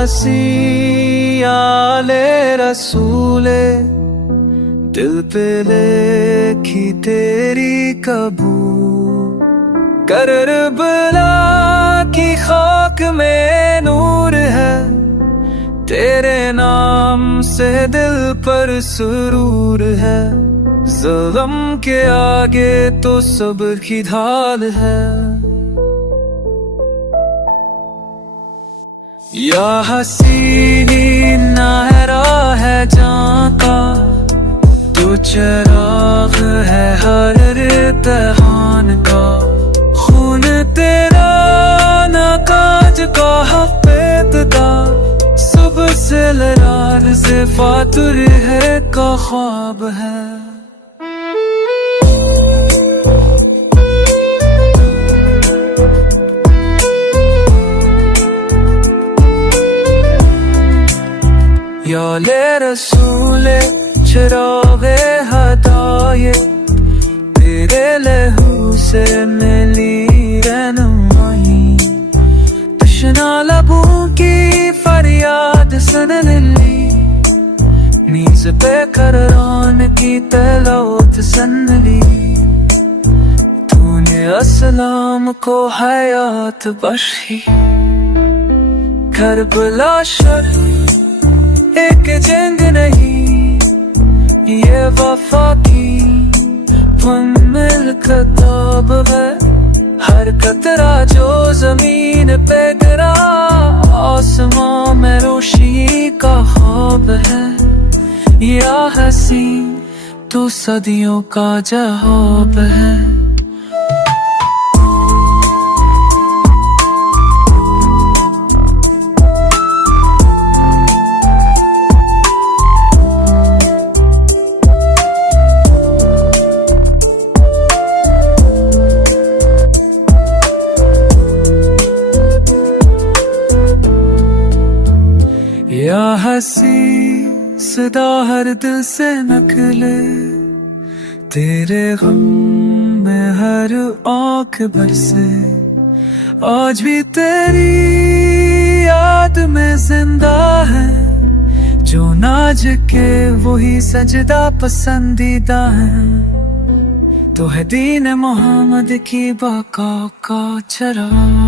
हसी आले रसूले, दिल पे लिखी तेरी कबूल। करबला की खाक में नूर है, तेरे नाम से दिल पर सुरूर है। ज़ुल्म के आगे तो सब्र की ढाल है। या हसीनी नाहरा है जहाँ का, तू चिराग है हर इम्तिहान का। खून तेरा ना काज का हफ़ेदा, सुबह से लरार से फातुर है का ख्वाब है। या ले रसूले चिरागे हदायत, तेरे लहू से मिली रहनुमाई। तशना लबों की फरियाद सुन ली, नीज़ पे कुरान की तिलावत सुन ली। तूने अस्लाम को हयात बख्शी, करबला शर्फ एक जंग नहीं, ये वफा की मुकम्मल किताब है। हर कतरा जो जमीन पे गिरा, आसमां में रोशनी का ख्वाब है। या हसीन तू सदियों का जवाब है। या हसी सदा हर दिल से नकले, तेरे गम में हर आँख बरसे। आज भी तेरी याद में जिंदा है, जो नाज के वही सजदा पसंदीदा है। तो है दीन मोहम्मद की बका का चराग।